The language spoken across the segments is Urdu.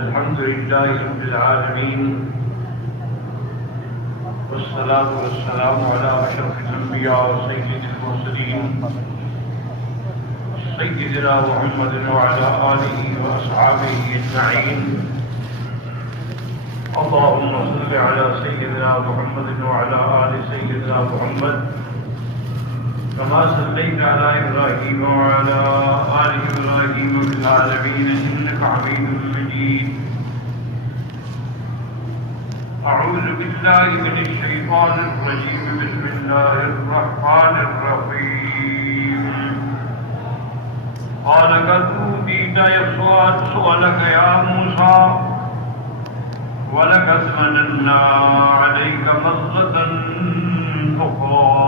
الحمد لله رب العالمين، والصلاة والسلام على أشرف الأنبياء وسيد المرسلين سيدنا محمد وعلى آله وأصحابه أجمعين. اللهم صل على سيدنا محمد وعلى آل سيدنا محمد كما صليت على إبراهيم وعلى آل إبراهيم في العالمين إنك حميد مجيد. أعوذ بالله من الشيطان الرجيم. بسم الله الرحمن الرحيم. قال قد أوتيت سؤلك يا موسى ولقد مننا عليك مرة أخرى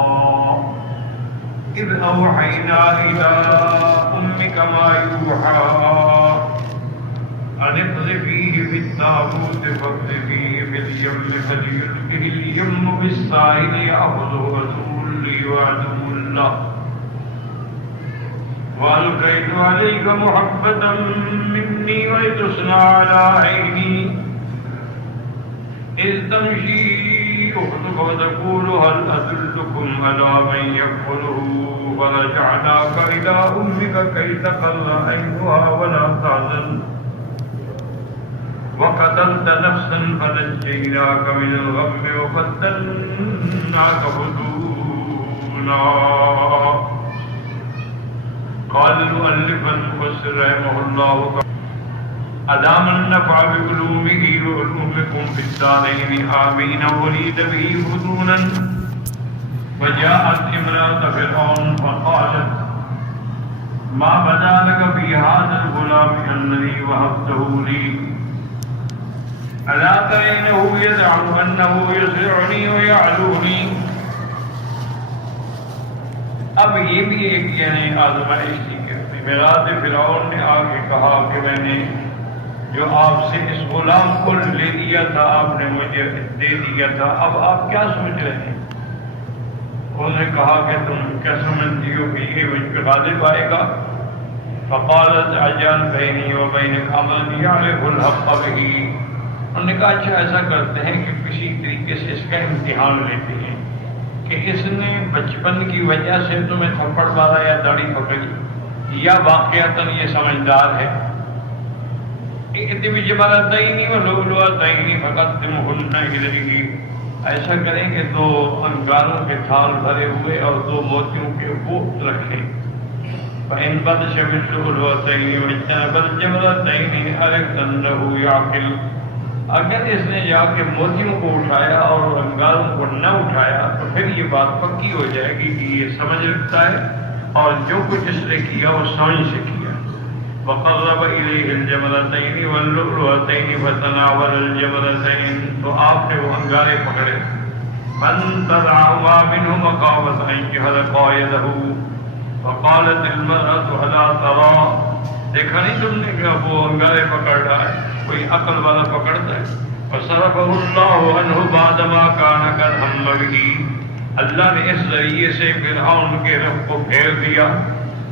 إذ أوحينا إلى أمك ما يوحى أن اقذفيه في التابوت فاقذفيه في اليم فليلقه اليم بالساحل يأخذه عدو لي وعدو له وألقيت عليك محبة مني ولتصنع على عيني إذ تمشي أختك وتقول هل أدلكم على من يكفله فرجعناك إلى أمك كي تقر عينها ولا تحزن وقتلت نفسا فنجيناك من الغم وفتناك فتونا. قال المؤلف المفسر رحمه الله أدام النفع بعلومه وعلومكم في الدارين آمين. وليد به فتونا. وجاءت امرأة فرعون فقالت ما بدا لك في هذا الغلام الذي وهبته لي ألا ترينه يدعو أنه يسرعني ويعلوني. اب یہ بھی ایک آزمائش تھی کہ میرات فرعون نے آگے کہا کہ میں نے جو آپ سے اس غلام کو لے لیا تھا آپ نے مجھے دے دیا تھا، اب آپ کیا سوچ رہے ہیں؟ انہوں نے کہا کہ تم کیا سمجھتی ہو کہ یہ مجھ پہ غالب آئے گا؟ فقالت اجعل بینی و بینک امرا یعرف الحق بہ. انہوں نے کہا اچھا ایسا کرتے ہیں کہ کسی طریقے سے اس کا امتحان لیتے ہیں کہ اس نے بچپن کی وجہ سے تمہیں تھپڑ مارا یا داڑھی پکڑی یا واقعتاً یہ سمجھدار ہے. ایسا کریں کہ 2 انگاروں کے تھال بھرے ہوئے اور 2 موتیوں کے وہ رکھیں. فَإِن بَطَشَ بِالْلُؤْلُؤَتَيْنِ وَاجْتَنَبَ الْجَمْرَتَيْنِ أَلَكْتَنَّهُ يَعْقِلُ. اگر اس نے جا کے موتیوں کو اٹھایا اور انگاروں کو نہ اٹھایا تو پھر یہ بات پکی ہو جائے گی کہ یہ سمجھ رکھتا ہے اور جو کچھ اس نے کیا وہ سمجھ سے کیا. وقرب الیہ الجمرتین واللؤلؤتین فتناول الجمرتین. تو آپ نے وہ انگارے پکڑے. فانتزعهما منه مخافة أن يحرقا يده فقالت المرأة ألا ترى. دیکھا نہیں تم نے کہ وہ انگارے پکڑ رہا ہے؟ کوئی عقل والا پکڑتا ہے. فصرفه الله عنه بعد ما كان قد هم به. اللہ نے اس ذریعے سے فرعون کے رخ کو پھیر دیا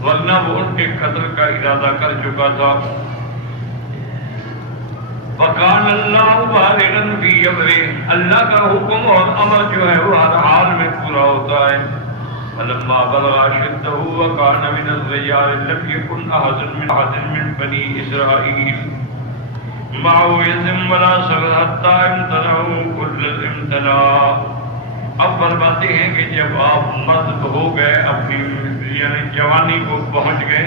ورنہ وہ ان کے قتل کا ارادہ کر چکا تھا. وَكَانَ اللَّهُ بَالِغًا فِي أَمْرِهِ. اللہ کا حکم اور امر جو ہے وہ ہر حال میں پورا ہوتا ہے. فَلَمَّا بَلَغَ أَشُدَّهُ وَكَانَ مِنَ الرِّجَالِ لَمْ يَكُنْ أَحَدٌ مِنْ بَنِي إِسْرَائِيلَ مَعَهُ يَدٌ وَلَا صَغْرٌ حَتَّى امْتَنَعُوا كُلَّ الْامْتِنَاعِ. اب فرماتے ہیں کہ جب آپ مرد ہو گئے اپنی یعنی جوانی کو پہنچ گئے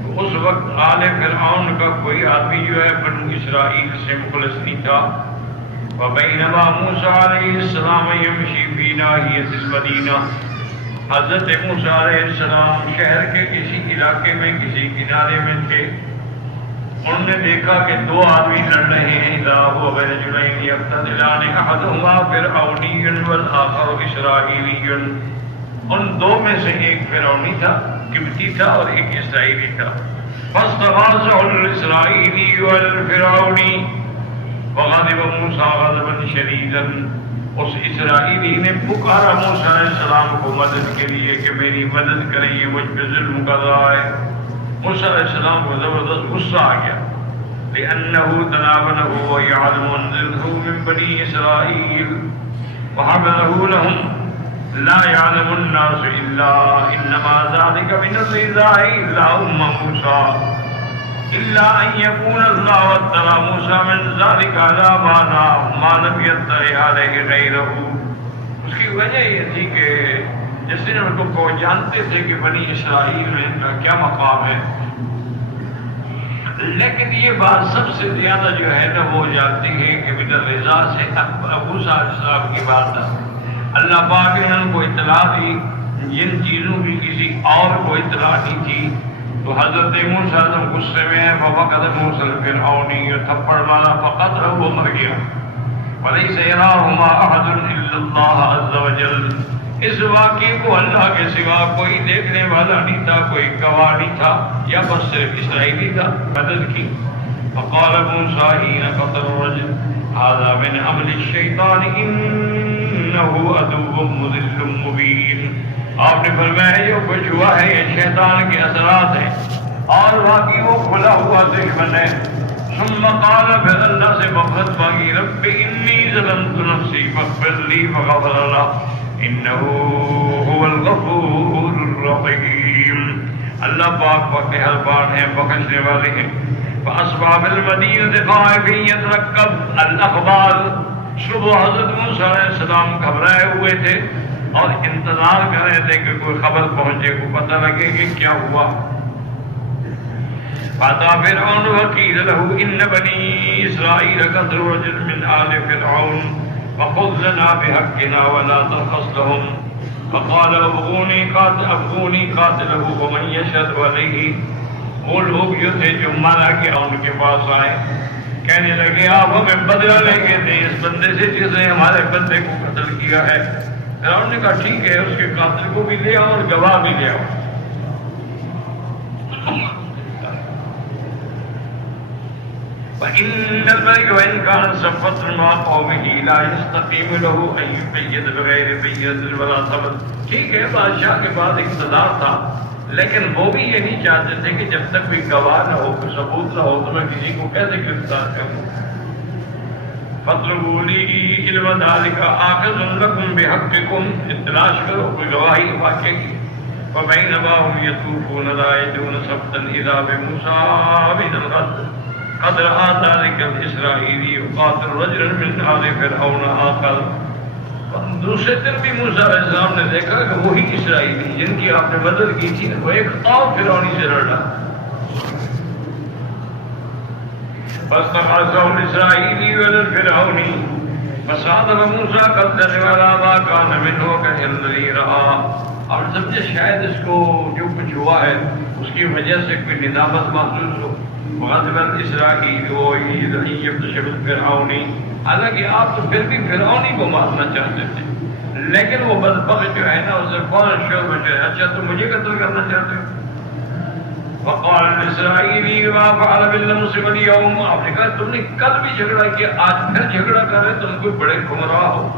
تو اس وقت آل فرعون کا کوئی آدمی جو ہے بنو اسرائیل سے مخلص نہیں تھا. وبینما موسیٰ علیہ السلام یمشی فی ناحیۃ المدینہ. حضرت موسیٰ علیہ السلام شہر کے کسی علاقے میں کسی کنارے میں تھے. انہوں نے دیکھا کہ 2 آدمی لڑ رہے ہیں. اذا هو برجلین یقتتلان احدهما فرعونی والآخر اسرائیلی. ان 2 میں سے ایک فرعونی تھا، قبطی تھا، اور ایک اسرائیلی تھا. فاستغاثه الاسرائیلی والفرعونی وغضب موسیٰ غضبا شدیدا. اس اسرائیلی نے پکارا موسیٰ علیہ السلام کو مدد کے لیے کہ میری مدد کریں، یہ مجھ پہ ظلم کر رہا ہے. موسیٰ علیہ السلام کو زبردست غصہ آ گیا. لأنه تناوله ويعلم أنزله من بني إسرائيل وحمله لهم لا يعلم الناس إلا إنما ذلك من الرضاع إلا موسى إلا أن يكون الله واترى موسى من ذلك على ما لم يطلع عليه غيره. اس کی وجہ یہ تھی کہ جس دن ان کو جانتے تھے کہ بنی اسرائیل میں ان کا کیا مقام ہے، لیکن یہ بات سب سے زیادہ جو ہے نا وہ جانتی ہے کہ من الرضا سے موسیٰ علیہ السلام کی بات ہے. اللہ پاک نے ان کو اطلاع دی، جن چیزوں کی کسی اور کو اطلاع نہیں تھی. تو حضرت موسیٰ غصے میں ہے، فوقت موسیٰ فرعون یہ تھپڑ مارا فقط وہ مر گیا. وَلَيْسَ يَرَاهُمَا أَحَدٌ إِلَّا اللَّهَ عَزَّ وَجَلَّ. اس واقعے کو اللہ کے سوا کوئی دیکھنے والا نہیں تھا، کوئی گواہ نہیں تھا، یا بس صرف اسرائیلی تھا. مدد کی. فقال موسیٰ حين قتل الرجل هذا من عمل الشيطان إنه عدو مضل مبين. آپ نے فرمایا جو کچھ ہوا ہے یہ شیطان کے اثرات ہیں اور واقعی وہ کھلا ہوا دشمن ہے. ثم قال پھر اللہ سے مغفرت مانگی، رب انی ظلمت نفسی فاغفر لی فغفر له انه هو الغفور الرحیم. اللہ پاک مہربان ہے، بخشنے والے ہیں. فاصبح بالمدینہ خائفا یترقب الاخبار. صبح حضرت موسیٰ علیہ السلام گھبرائے ہوئے تھے اور انتظار کر رہے تھے کہ کوئی خبر پہنچے، کو پتہ لگے کہ کیا ہوا. فاتا فرعون وقیل له ان بنی اسرائیل قتلوا رجلا من آل فرعون فخذ لنا بحقنا ولا تبخس لهم. فقال ابغونی قاتله ومن یشهد علیہ. وہ لوگ جو تھے جو مارا گیا ان کے پاس آئے، کہنے لگے آپ ہمیں بدلہ لیں گے تھے اس بندے سے جس نے ہمارے بندے کو قتل کیا ہے. فرعون نے کہا ٹھیک ہے، اس کے قاتل کو بھی لے آؤ اور گواہ بھی لے آؤ. وَإِنَّ الْمَلِكَ وَإِنْ كَانَ صَفَّةٌ مَعَ قَوْمِهِ لَا يَسْتَقِيمُ لَهُ أَن يُبَيِّنَ بِغَيْرِ بَيِّنَةٍ وَلَا ثَبَتٍ. ٹھیک ہے، بادشاہ کے بعد اقتدار تھا، لیکن وہ بھی یہ نہیں چاہتے تھے کہ جب تک کوئی گواہ نہ ہو، کوئی ثبوت نہ ہو تو میں کسی کو کیسے گرفتار کروں. فَاطْلُبُوا لِي عِلْمَ ذَلِكَ آخِذٌ لَكُمْ بِحَقِّكُمْ. تلاش کرو کوئی گواہی واقعے کی. فَبَيْنَمَا هُمْ يَطُوفُونَ لَا يَجِدُونَ سَبْتًا إِذَا بِمُوسَىٰ مِنَ الْغَدِّ قد رأى ذلك الإسرائيلي يقاتل رجلا من آل فرعون آخر. دوسرے دن بھی موسیٰ علیہ السلام نے دیکھا کہ وہی اسرائیلی جن کی آپ نے مدد کی تھی وہ ایک اور فرعونی سے لڑا. فاستغاثه الإسرائيلي على الفرعوني فصادف موسى قد ولا ما كان منه كالذي رأى. اور سمجھے شاید اس کو جو کچھ ہوا ہے اس کی وجہ سے کوئی ندامت محسوس ہو. غضب الاسرائیل یبتشر الفرعونی. حالانکہ آپ تو پھر بھی فرعونی کو مارنا چاہتے تھے، لیکن وہ بدبخت جو ہے نا اسے فوراً شور میں چلے، اچھا تو مجھے قتل کرنا چاہتے ہو. وقال الاسرائیلی ما فعل بالامس والیوم. آپ نے کہا تم نے کل بھی جھگڑا کیا، آج پھر جھگڑا کر رہے، تم کوئی بڑے گمراہ ہو.